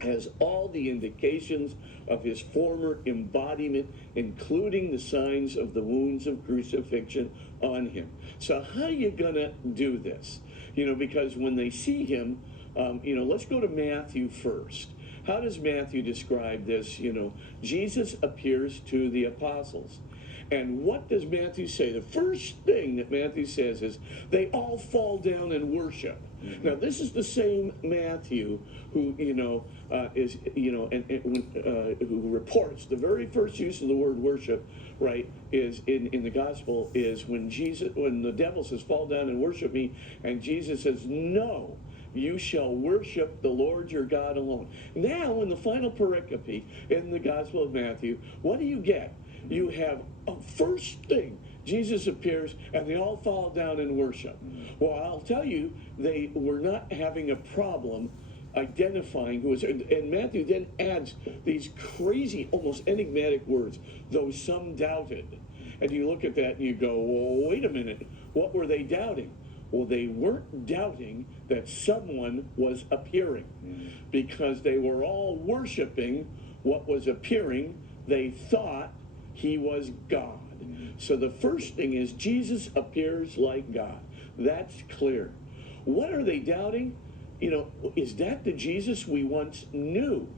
has all the indications of his former embodiment, including the signs of the wounds of crucifixion on him. So how are you going to do this? Because when they see him, let's go to Matthew first. How does Matthew describe this? Jesus appears to the apostles. And what does Matthew say? The first thing that Matthew says is they all fall down and worship. Mm-hmm. Now, this is the same Matthew who, who reports the very first use of the word worship, right, is in the gospel is when the devil says, fall down and worship me, and Jesus says, no. You shall worship the Lord your God alone. Now, in the final pericope in the Gospel of Matthew, what do you get? You have a first thing. Jesus appears, and they all fall down and worship. Well, I'll tell you, they were not having a problem identifying who was. And Matthew then adds these crazy, almost enigmatic words, though some doubted. And you look at that and you go, well, wait a minute. What were they doubting? Well, they weren't doubting that someone was appearing, because they were all worshiping what was appearing. They thought he was God. So the first thing is Jesus appears like God. That's clear. What are they doubting? Is that the Jesus we once knew?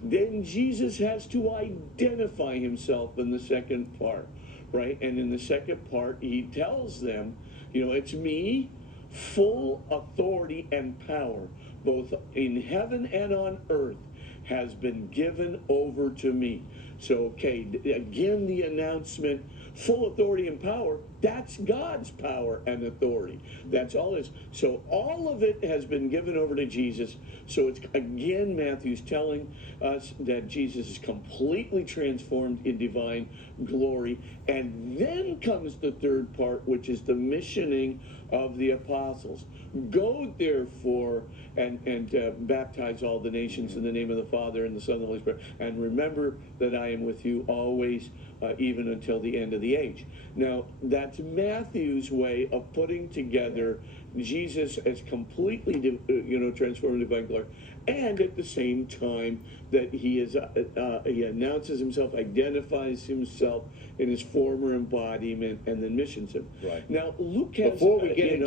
Then Jesus has to identify himself in the second part, right? And in the second part, he tells them, it's me, full authority and power, both in heaven and on earth, has been given over to me. So, okay, again, the announcement, full authority and power, that's God's power and authority. That's all it is. So all of it has been given over to Jesus. So it's, again, Matthew's telling us that Jesus is completely transformed in divine glory. And then comes the third part, which is the missioning of the apostles. Go, therefore, and baptize all the nations in the name of the Father and the Son and the Holy Spirit. And remember that I am with you always, even until the end of the age. Now, that's Matthew's way of putting together Jesus as completely, transformed in divine glory, and at the same time that he announces himself, identifies himself in his former embodiment, and then missions him. Right. Now, Luke has, before we get into